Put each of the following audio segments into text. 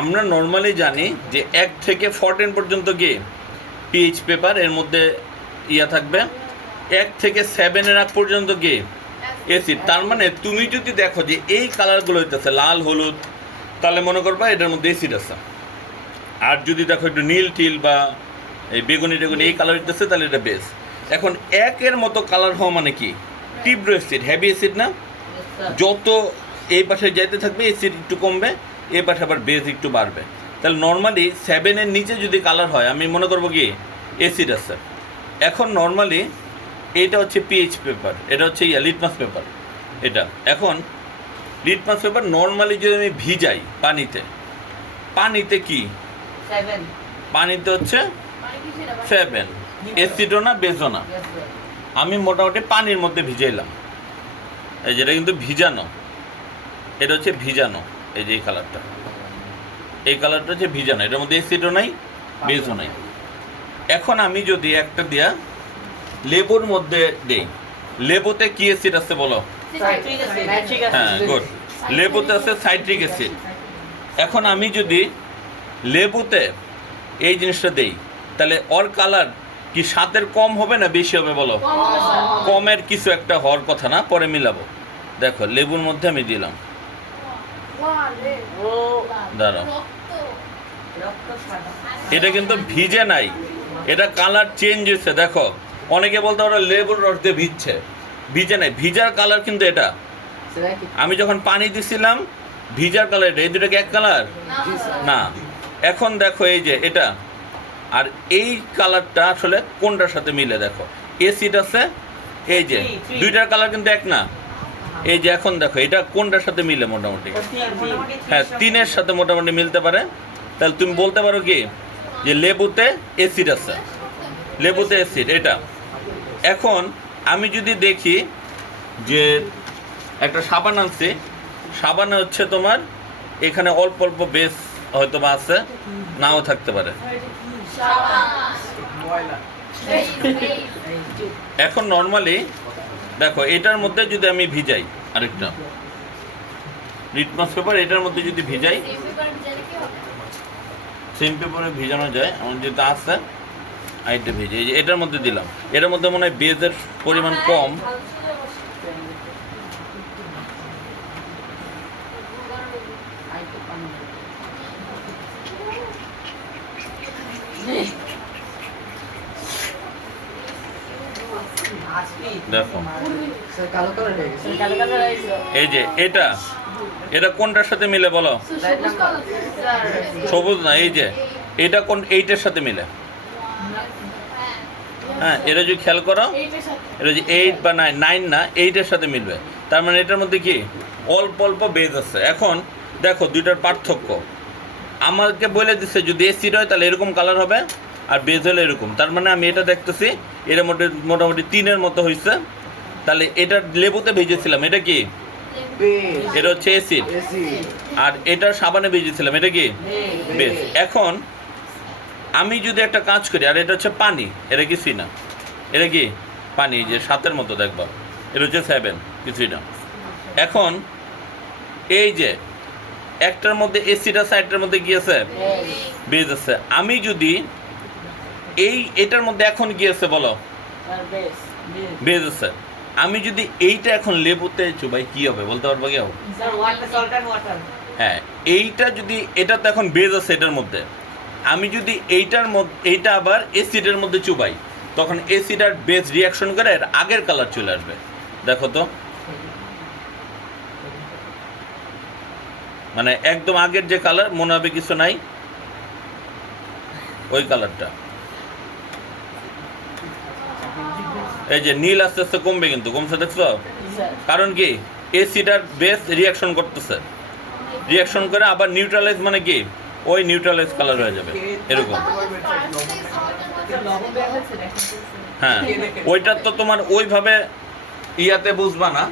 আমরা নর্মালি জানি যে এক থেকে ফরটেন পর্যন্ত গিয়ে পিএইচ পেপার এর মধ্যে ইয়া থাকবে। এক থেকে সেভেনের আগ পর্যন্ত গিয়ে এসিড তার মানে তুমি যদি দেখো যে এই কালারগুলো হইতেছে লাল হলুদ তাহলে মনে করবা এটার মধ্যে এসিড আছে। আর যদি দেখো একটু নীল টিল বা এই বেগুনি টেগুনি এই কালার হইতেছে তাহলে এটা বেস এখন একের মতো কালার হওয়া মানে কি? তীব্র অ্যাসিড হেভি অ্যাসিড না? যত এই পাশে যাইতে থাকবে এসিড একটু কমবে। পাশে আবার বেস একটু বাড়বে। তাহলে নর্মালি সেভেনের নিচে যদি কালার হয় আমি মনে করব কি? এসিড আছে। এখন নর্মালি এটা হচ্ছে পিএইচ পেপার এটা হচ্ছে ইয়া লিটমাস পেপার এটা। এখন লিটমাস পেপার নর্মালি যদি আমি ভিজাই পানিতে পানিতে কি? পানিতে হচ্ছে সেভেন এসিডও না বেসও না? আমি মোটামুটি পানির মধ্যে ভিজাইলাম। এই যেটা কিন্তু ভিজানো। এটা হচ্ছে ভিজানো। এই যে এই কালারটা। এই কালারটা হচ্ছে ভিজানো এটার মধ্যে এসিডও নাই বেসও নাই। এখন আমি যদি একটা দিয়া লেবুর মধ্যে দেই লেবুতে কি অ্যাসিড আছে বলো? হ্যাঁ গুড লেবুতে আছে সাইট্রিক অ্যাসিড এখন আমি যদি লেবুতে এই জিনিসটা দেই তাহলে ওর কালার কি সাতের কম হবে না বেশি হবে বলো? কমের কিছু একটা হওয়ার কথা না পরে মিলাবো। দেখো লেবুর মধ্যে আমি দিলাম। দাঁড়াও। এটা কিন্তু ভিজে নাই। এটা কালার চেঞ্জ হয়েছে দেখো। অনেকে বলতে পারো লেবুর রস দিয়ে ভিজছে। ভিজে নাই। ভিজার কালার কিন্তু এটা। আমি যখন পানি দিছিলাম ভিজার কালার এটা। এই দুটো কি এক কালার? না। এখন দেখো এই যে এটা। আর এই কালারটা আসলে কোনটার সাথে মিলে দেখো? এসিড আছে এই যে. দুইটার কালার কিন্তু এক না। এই যে এখন দেখো এটা কোনটার সাথে মিলে মোটামুটি? হ্যাঁ তিনের সাথে মোটামুটি মিলতে পারে। তাহলে তুমি বলতে পারো কি? যে লেবুতে অ্যাসিড আছে। লেবুতে অ্যাসিড এটা। এখন আমি যদি দেখি যে একটা সাবান আনছি সাবানে হচ্ছে তোমার এখানে অল্প অল্প বেস হয়তো বা আছে নাও থাকতে পারে। এখন নর্মালি দেখো এটার মধ্যে যদি আমি ভিজাই আরেকটা। লিটমাস পেপার এটার মধ্যে যদি ভিজাই সেম পেপারে ভিজানো যায় আমার যেটা আছে আইটা ভিজে এই যে এটার মধ্যে দিলাম। এটার মধ্যে মনে হয় বেজের পরিমাণ কম। দেখো। এই যে এটা? এটা কোনটার সাথে মিলে বলো? সবুজ না এই যে। এটা কোন এইটার সাথে মিলে? হ্যাঁ এটা যদি খেয়াল করো এটা যে এইট বা নাইন নাইন না এইটের সাথে মিলবে। তার মানে এটার মধ্যে কি? অল্প অল্প বেজ আছে। এখন দেখো দুইটার পার্থক্য। আমাকে বলে দিচ্ছে যদি এসিড হয় তাহলে এরকম কালার হবে? আর বেজ হলে এরকম। তার মানে আমি এটা দেখতেছি এটা মোটে- মোটামুটি তিনের মতো হয়েছে তাহলে এটা লেবুতে ভেজেছিলাম এটা কি? এটা হচ্ছে এসিড। আর এটা সাবানে ভেজেছিলাম এটা কি? বেশ এখন আমি যদি একটা কাজ করি আর এটা হচ্ছে পানি এটা কি সিনা এটা কি? পানি যে সাতের মতো দেখবা। এটা হচ্ছে সেভেন কিছুই না। এখন এই যে একটার মধ্যে এসিড আছে একটার মধ্যে কি আছে? বেজ আছে। আমি যদি এই এটার মধ্যে এখন কি আছে বলো? বেশ বেজ আছে। আমি যদি এইটা এখন লেবুতে চুবাই কি হবে বলতে পারব কেউ হ্যাঁ এইটা যদি এটা তো এখন বেজ আছে এটার মধ্যে। আমি যদি এইটার মধ্যে এইটা আবার এসিডের মধ্যে চুবাই তখন এসিড আর বেজ রিয়াকশন করে এর আগের কালার চলে আসবে। দেখো তো। মানে একদম আগের যে কালার মনে হবে কিছু নাই। ওই কালারটা এই যে নীল আস্তে আস্তে কমবে কিন্তু, কমছে, দেখছ? কারণ কি? এসিড আর বেস রিয়াকশন করতেছে। রিয়াকশন করে আবার নিউট্রালাইজ মানে কি? ওই নিউট্রালাইজ কালার হয়ে যাবে, এরকম। হ্যাঁ ওইটা তো তোমার ওইভাবে ইয়াতে বুঝবা না,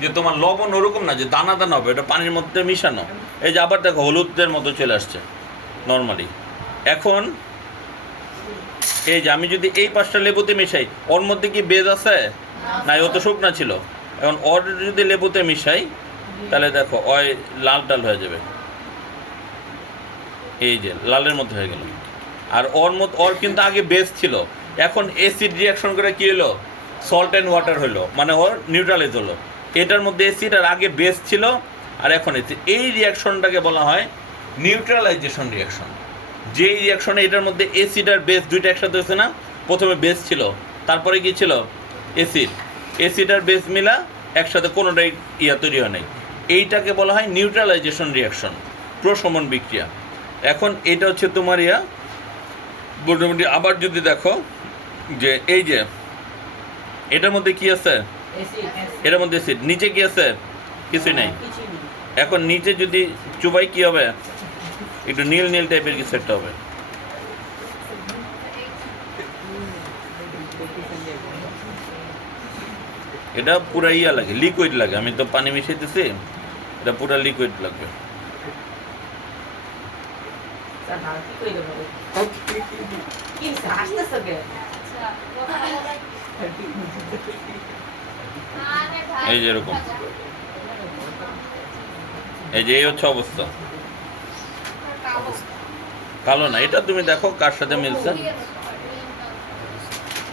যে তোমার লবণ ওরকম না, যে দানা দানা হবে এটা পানির মধ্যে মিশানো। এই যে আবার দেখো, হলুদের মতো চলে আসছে নর্মালি এখন এই যে আমি যদি এই পাঁচটা লেবুতে মিশাই, ওর মধ্যে কি বেজ আছে? না ও তো শুকনা ছিল। এখন ওর যদি লেবুতে মিশাই, তাহলে দেখো, ওই লাল টাল হয়ে যাবে। এই যে, লালের মধ্যে হয়ে গেল। আর ওর মধ্যে ওর কিন্তু আগে বেস ছিল। এখন অ্যাসিড রিয়াকশন করে কি হলো? সল্ট অ্যান্ড ওয়াটার হলো। মানে ওর নিউট্রালাইজ হলো। এটার মধ্যে অ্যাসিড আর আগে বেস ছিল, আর এখন অ্যাসিড এই রিয়াকশনটাকে বলা হয় নিউট্রালাইজেশন রিয়াকশন যেই রিয়াকশনে এটার মধ্যে অ্যাসিড আর বেস দুইটা একসাথে হয়েছে না? প্রথমে বেস ছিল তারপরে কি ছিল? অ্যাসিড অ্যাসিড আর বেস মিলা একসাথে কোনোটাই ইয়া তৈরি হয় নাই। এইটাকে বলা হয় নিউট্রালাইজেশন রিয়াকশন প্রশমন বিক্রিয়া। এখন এটা হচ্ছে তোমার ইয়া মোটামুটি আবার যদি দেখো যে এই যে এটার মধ্যে কি আছে? এটার মধ্যে অ্যাসিড নিচে কি আছে? কিছুই নেই। এখন নিচে যদি চুবাই কি হবে? একটু নীল নীল টাইপের কিছু একটা হবে। এটা পুরা ইয়া লাগে লিকুইড লাগে। আমি তো পানি মিশাইতেছি এটা পুরা লিকুইড লাগবে। এই যে এরকম। এই যে এই হচ্ছে অবস্থা। কালো না। এটা তুমি দেখো কার সাথে মিলছে।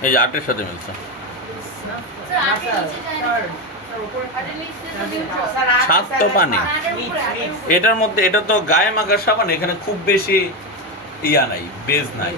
এই যে আটের সাথে মিলছে। সাত পানি। এটার মধ্যে, এটা তো গায়ে মাখার সাবান, এখানে খুব বেশি ইয়া নাই, বেজ নাই।